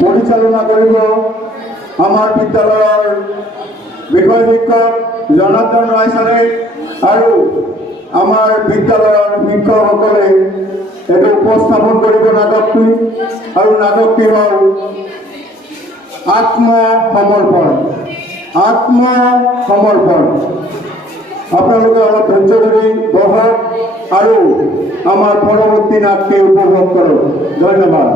পৰিচালনা কৰিব আমাৰ বিদ্যালয়ৰ বিষয় শিক্ষক জনাৰ্দন ৰায় ছাৰে আৰু আমাৰ বিদ্যালয়ৰ শিক্ষকসকলে এইটো উপস্থাপন কৰিব নাটকটি আৰু নাটকটি হ'ল আত্মসমৰ্পণ। আত্মসমৰ্পণ। আপোনালোকে অলপ ধৈৰ্য ধৰি বহক আৰু আমাৰ পৰৱৰ্তী নাটকে উপভোগ কৰক। ধন্যবাদ।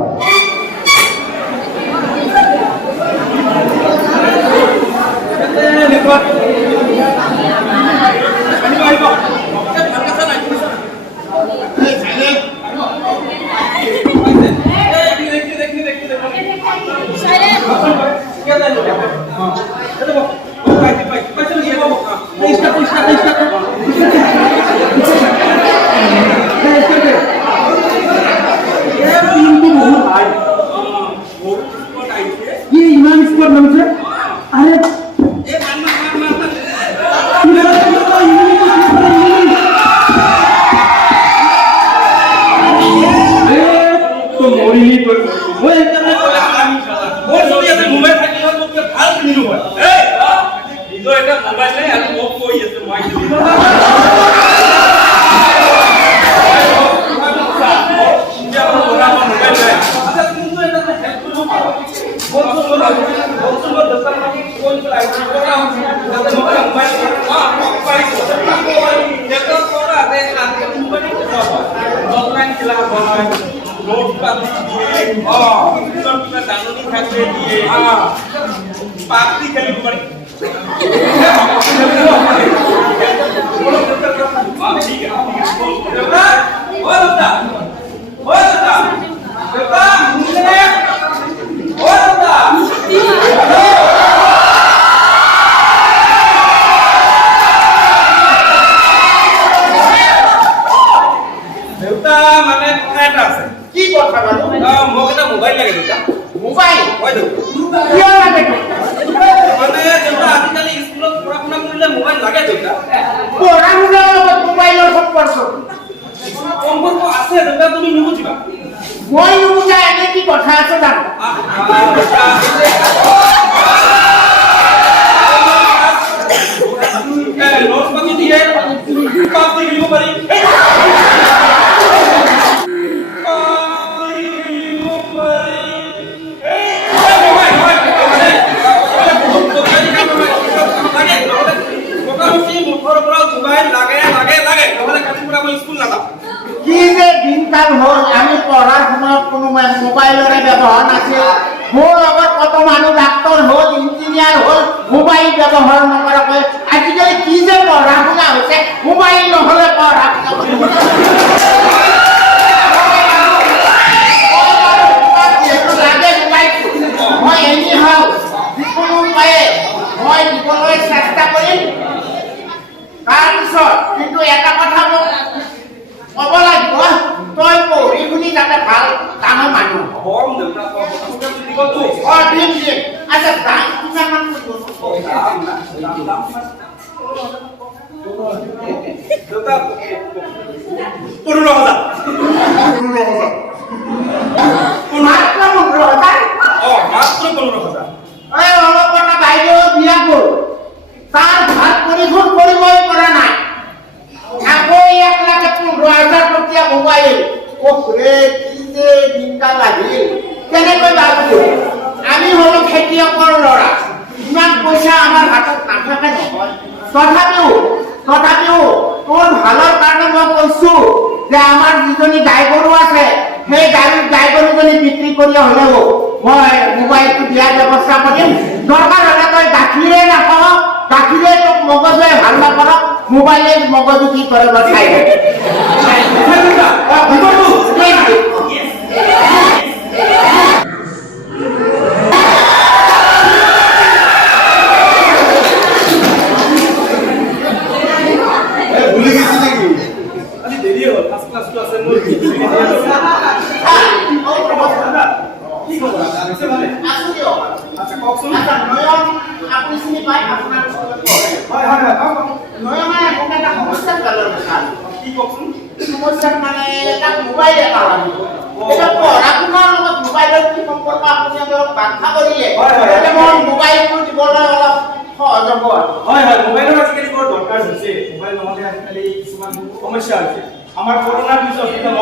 এটা পঢ়া-শুনাৰ লগত মোবাইলৰ কি সম্পৰ্ক আপুনি অলপ ব্যাখ্যা কৰিলে তেতিয়া মই মোবাইলটো দিবলৈ অলপ সহজ হ'ব। হয় হয়, মোবাইলৰ আজিকালি বৰ দৰকাৰ হৈছে। মোবাইল নহ'লে আজিকালি কিছুমান সমস্যা হৈছে। আমাৰ কৰোণাৰ পিছত যেতিয়া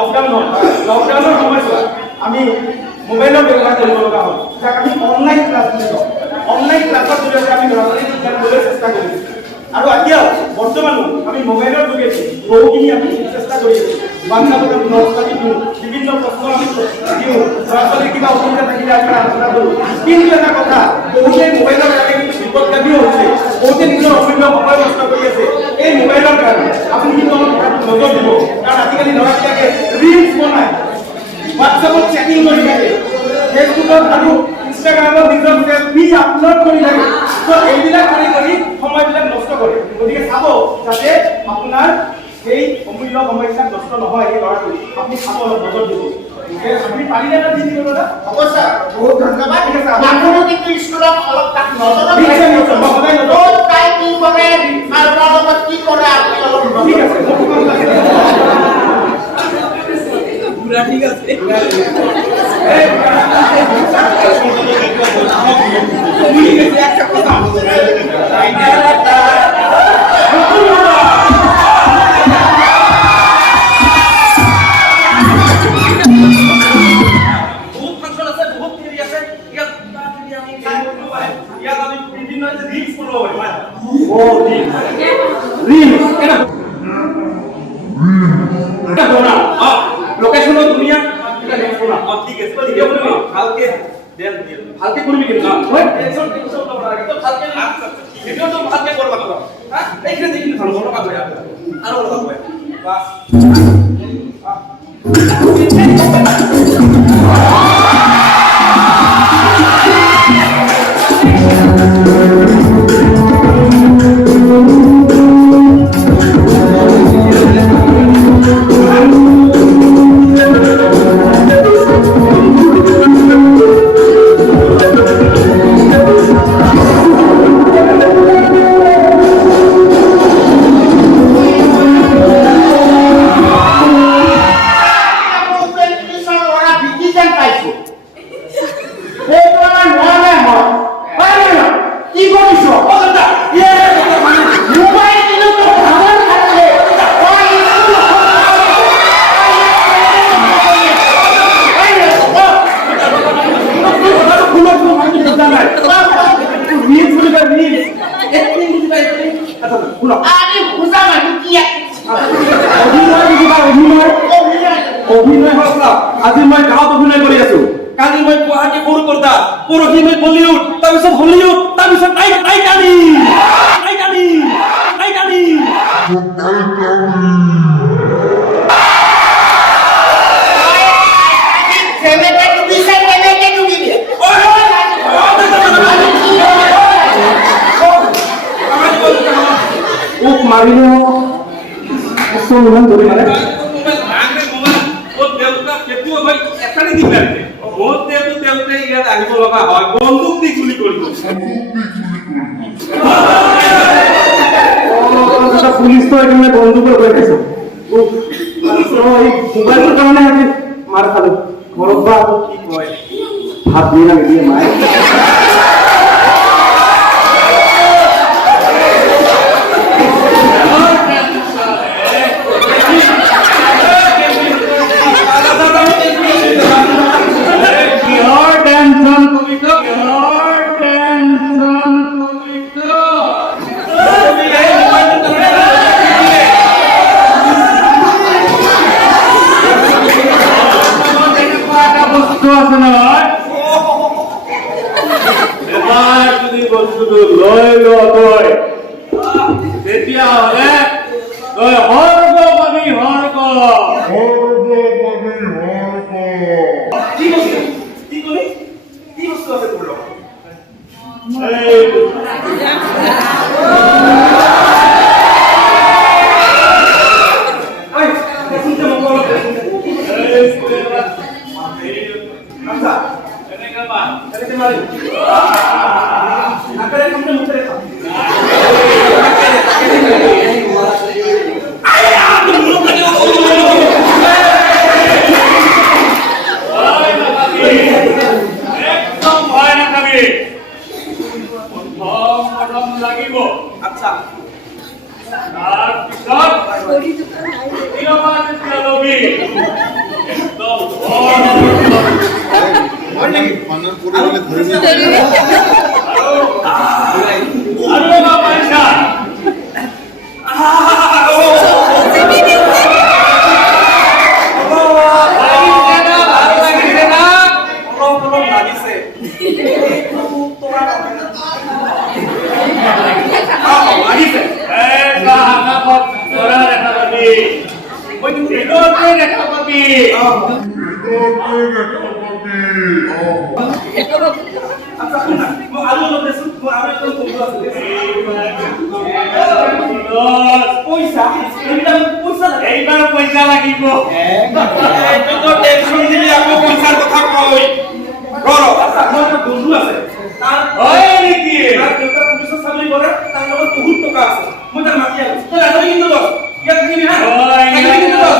লকডাউনৰ সময়ছোৱাত আমি মোবাইলৰ ব্যৱহাৰ কৰিব লগা হ'ল। যাক আমি অনলাইন ক্লাছ বুলি কওঁ। অনলাইন ক্লাছৰ জৰিয়তে আমি ল'ৰা-ছোৱালীক শিক্ষা দিবলৈ চেষ্টা কৰিছোঁ। আৰু এতিয়াও বৰ্তমানো আমি মোবাইলৰ যোগেদি বহুখিনি আমি চেষ্টা কৰি আছোঁ। হোৱাটছআপত আমি নোটছ পাতি দিওঁ, বিভিন্ন প্ৰশ্ন আমি দিওঁ, ল'ৰা-ছোৱালীৰ কিবা অসুবিধা থাকিলে আমি আলোচনা কৰোঁ। কিন্তু এটা কথা, বহুতে মোবাইলৰ কাৰণে কিন্তু বিপদগামীও হৈছে। বহুতে নিজৰ অমূল্য সময় নষ্ট কৰি আছে এই মোবাইলৰ কাৰণে। আপুনি কিন্তু অলপ নজৰ দিব, কাৰণ আজিকালি ল'ৰা-ছোৱালীয়ে ৰিলছ বনায়, হোৱাটছআপত চেটিং কৰি থাকে, ফেচবুকত আৰু ইনষ্টাগ্ৰামত নিজৰ চেলফি আপলোড কৰি থাকে। তো এইবিলাক কৰি সময়বিলাক নষ্ট কৰে। গতিকে চাব যাতে আপোনাৰ এই অমূল্য সময়বিলাক নষ্ট নহয়। এই ল'ৰাটো আপুনি চাব, অলপ নজৰ দিব। আপুনি পাৰিলে না দি দিব দাদা? হ'ব ছাৰ, বহুত ধন্যবাদ। ঠিক আছে, আপুনিও কিন্তু স্কুলত অলপ তাক নজৰ ঠিক আছে, নিশ্চয়, মই সদায় নজৰ দিম। ক'ত তাই কি কৰে আৰু তাৰ লগত কি কৰে আপুনি অলপ ঠিক আছে, মই তোমাক লাগে। ঠিক আছে। একটা কথা লোকেশনও দুনিয়া এটা নেক্সট না। ঠিক আছে, ভিডিও করবি কালকে দেন কালকে করবি কিন্তু না হয় টেনশন লব না, তো কালকে আচ্ছা ভিডিও তো কালকে করবা তো। হ্যাঁ এইখানে দেখি ভালো ভালো কাজ হয় আর ভালো কাজ হয় বাস। আজি মই গাঁৱত অভিনয় কৰি আছো, কালি মই গুৱাহাটী সৰু পৰ্দা, পৰহি মই বলিউড, তাৰপিছত হলিউড, তাৰপিছত টাইটানিক। মাৰিলো ধৰি মানে আহিব লগা হয়, বন্দুক দি গুলি কৰিব। পুলিচ তো এখানে বন্দুকৰ গৈ পাইছো। মোবাইলৰ কাৰণে আজি মাৰ খালো। ঘৰত বা কি কয়, ভাত দিয়ে না নিদিয়ে মায়ে। লৈ লয় তেতিয়াহ'লে তই সৰ্ব পাবি সৰ্ব। কি বস্তু আছে তোৰ লগত? প্ৰথম লাগিব আচ্ছা তাৰপিছত লবি আৰু পইচা এইবাৰ পইচা লাগিব টেনশন দিলে আকৌ পইচাৰ কথা কয় বন্ধু আছে তাৰ হয় নেকি তাৰ দেউতা পুলিচত চাকৰি কৰে তাৰ লগত বহুত টকা আছে মই তাৰ মাতি আছো তই ৰাজনী কিন্তু লছ ইয়াত থাকিবি হা কিন্তু লছ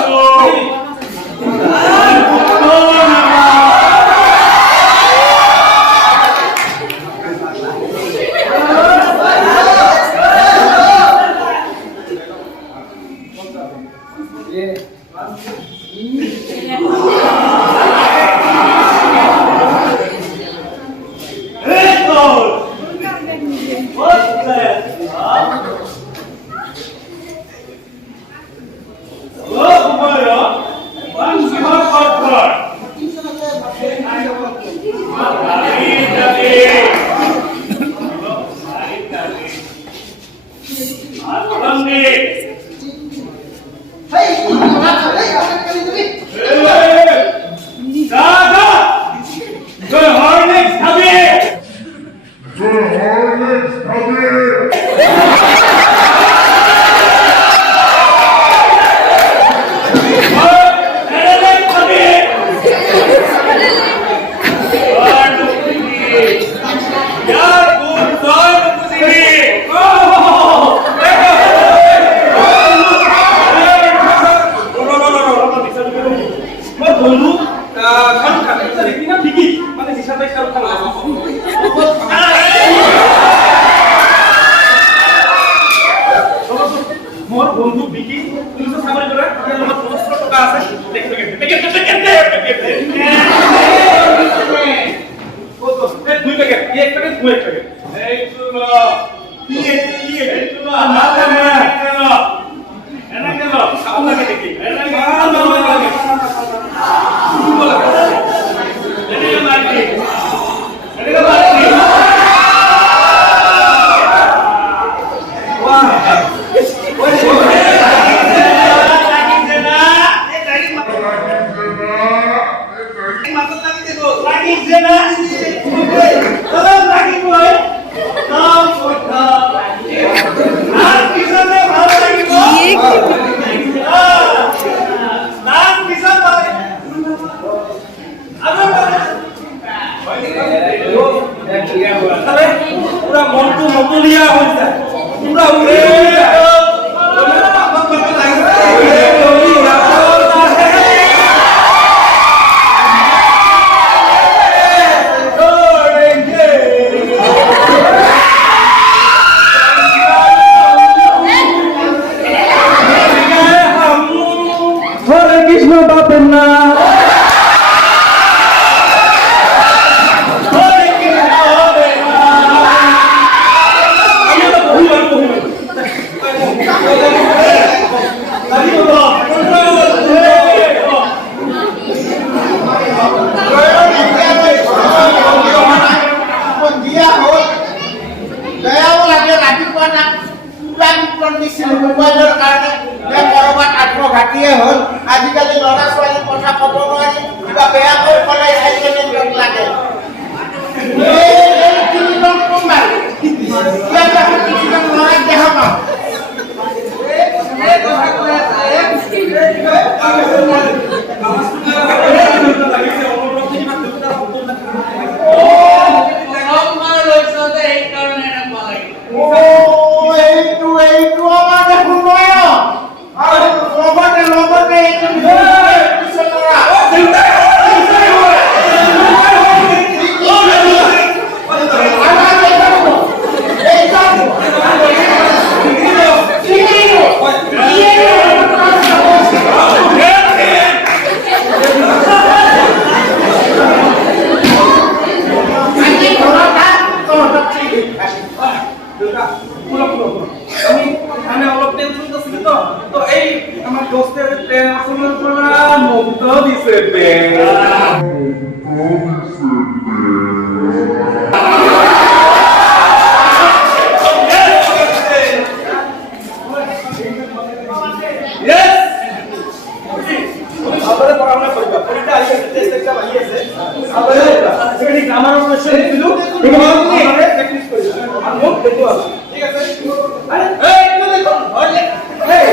পুৰা মনটো মতলিয়া হৈ যায় পুৰা উড়ে মোবাইলৰ কাৰণে কৰবাত আত্মঘাতীয়ে হ'ল আজিকালি ল'ৰা ছোৱালীৰ কথা ক'ব নোৱাৰি কিবা বেয়া কৰি ক'লে চাইকেল লাগে ল'ৰাই দেখা পাওঁ সমস্যা দিছিলো এইখিনি আমাৰে প্ৰেক্টিছ কৰিবা আৰু মোক দেখুৱাবা ঠিক আছে আৰে এই কি দেখো হলে এই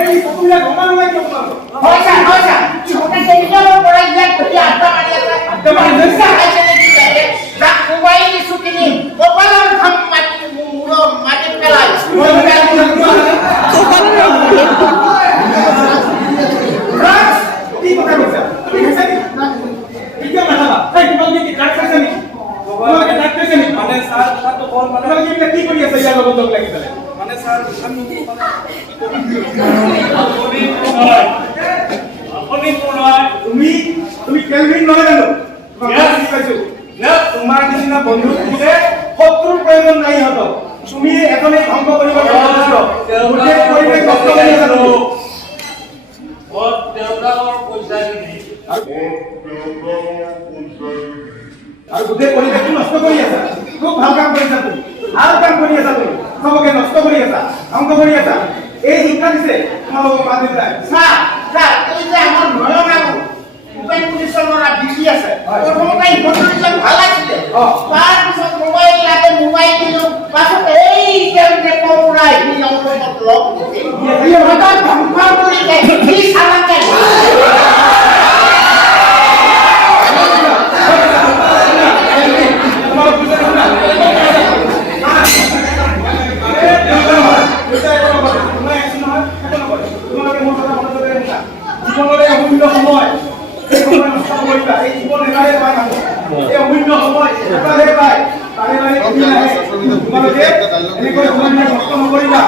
এই popular ঘমান নাই কি তোমার হয় স্যার কি হোটেল টেলিগ্রামের পড়া গিয়া কই আড্ডা মারি আছে আড্ডা মারি আছে আছে নাকি যা মোবাইল সুকিনি কপালের খাম মাটি মুড়ো মাটি ফেলাই কি কথা বলছ তুমি হেসে কি কি কথা এই তোমাকে কি ডাক্তার আছে নাকি তোমাকে ডাক্তার আছে নাকি মানে স্যার তো বল মানে কি কৰি আছে ইয়াৰ লগত লগ লাগি পেলাই মানে স্যাৰ আমি তুমি কেলভিন নহয় জানো তোমাৰ নিচিনা বন্ধু থাকিলে শত্ৰুৰ প্ৰয়োজন নাই ইহঁতক তুমি এজনে ধ্বংস কৰিব পাৰিবা গোটেই পৰিৱেশ নষ্ট কৰি আছা আৰু গোটেই পৰিৱেশটো নষ্ট কৰি আছা খুব ভাল কাম কৰিছা তুমি ভাল কাম কৰি আছা তুমি সবকে নষ্ট কৰি আছা ধ্বংস কৰি আছা এই শিক্ষা দিছে তোমালোকক মা দেউতাই স্যার এই যে আমার নয়ন আবু মোবাইল পুলিশের লড়া বিক্রি আছে প্রথমতে ইনফরমেশন ভালো আছিল তার পিছত মোবাইল লাগে মোবাইল দিল পাছত এই যে কোমরা এই অন্তত লক দিতে এই হঠাৎ ধ্বংস করে দেয় কি সালাকে জীবনের অমূল্য সময় এই সময় নষ্ট কৰিবা এই জীবন এবাৰে পাই মানুহ এই অমূল্য সময় এবাৰে পাই বাৰে বাৰে কি নাহে তোমালোকে এনেকৈ সময় নষ্ট নকৰিবা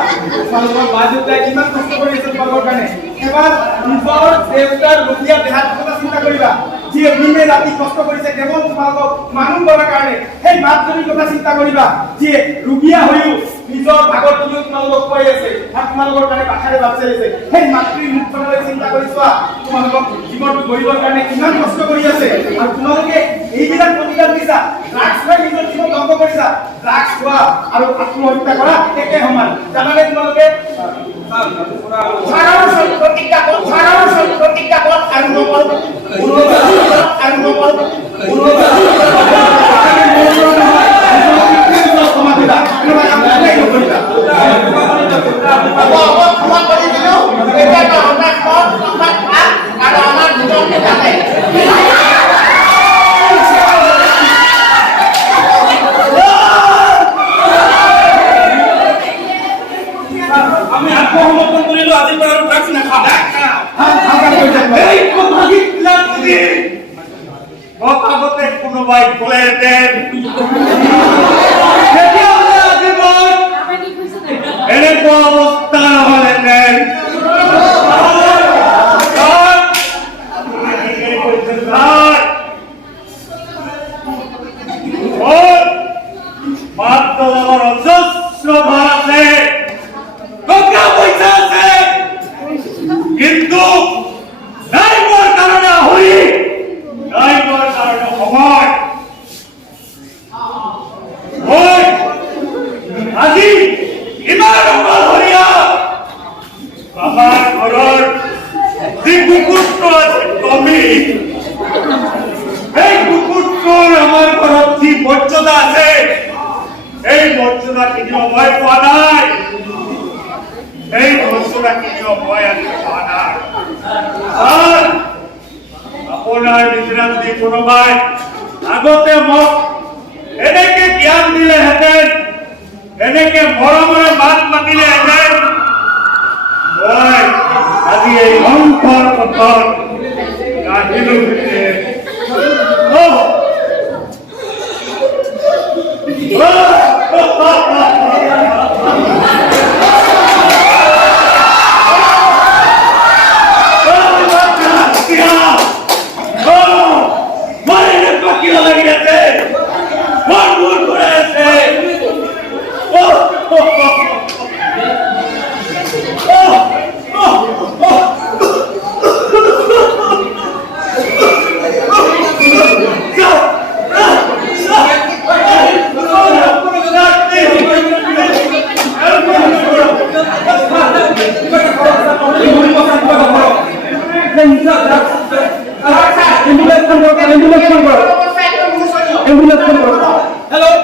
তোমালোকৰ মা দেউতাই কিমান কষ্ট কৰি আছে তোমালোকৰ কাৰণে এবাৰ নিজৰ দেউতাৰ দুখীয়া দেহাত কথা চিন্তা কৰিবা যিয়ে দিনে ৰাতি কষ্ট কৰিছে কেৱল তোমালোকক মানুহ কৰাৰ কাৰণে সেই মাতজনীৰ কথা চিন্তা কৰিবা যিয়ে ৰোগীয়া হৈও নিজৰ ভাগৰ তুলিও তোমালোকক কৈ আছে আৰু তোমালোকৰ কাৰণে বাখাৰে বাট চালিছে সেই মাতৃৰ মুখখনলৈ চিন্তা কৰি চোৱা তোমালোকক জীৱনটো গঢ়িবৰ কাৰণে কিমান কষ্ট কৰি আছে আৰু তোমালোকে এইবিলাক প্ৰতিবাদ দিছা ড্ৰাগছ খাই নিজৰ জীৱন ধ্বংস কৰিছা ড্ৰাগছ খোৱা আৰু আত্মহত্যা কৰা একে সমান জানানে তোমালোকে প্রতিজ্ঞা কর আরম্ভ কর ক্ষমা করে দিল এটা তো আমরা সব সংবাদ ভাগ আর আমার দুজনকে জানাই আমি আত্মসমৰ্পণ কৰিলো আজিৰ পৰা আৰু ড্ৰাগছ নাখাওঁ এই কথা কি প্লান কৰি আগতে কোনোবাই ক'লেহেঁতেন এনেকুৱা অৱস্থা নহ'লেহেঁতেন মাত্ৰ আমাৰ অজস্ৰ ভাৰ আছে টকা পইচা আছে কিন্তু নাই মোৰ কাৰণে আহৰি নাই মোৰ কাৰণে সময় আজি ইমান অকলশৰীয়া আমাৰ ঘৰৰ যি কুকুৰটো আছে কমি এই কুকুৰটোৰ আমাৰ ঘৰত যি মৰ্যাদা আছে এই মৰ্যাদা কেতিয়াও মই পোৱা নাই এই মৰ্যাদা কেতিয়াও মই আজি পোৱা নাই আপোনাৰ নিচিনা যদি কোনোবাই আগতে মোক এনেকে জ্ঞান দিলেহেঁতেন এনেকে মৰমৰে মাত মাতিলেহেঁতেন মই আজি এই ধ্বংসৰ পথত নাহিলোহেঁতেন এম্বুলেন্স ফোন কৰ। হেল্ল'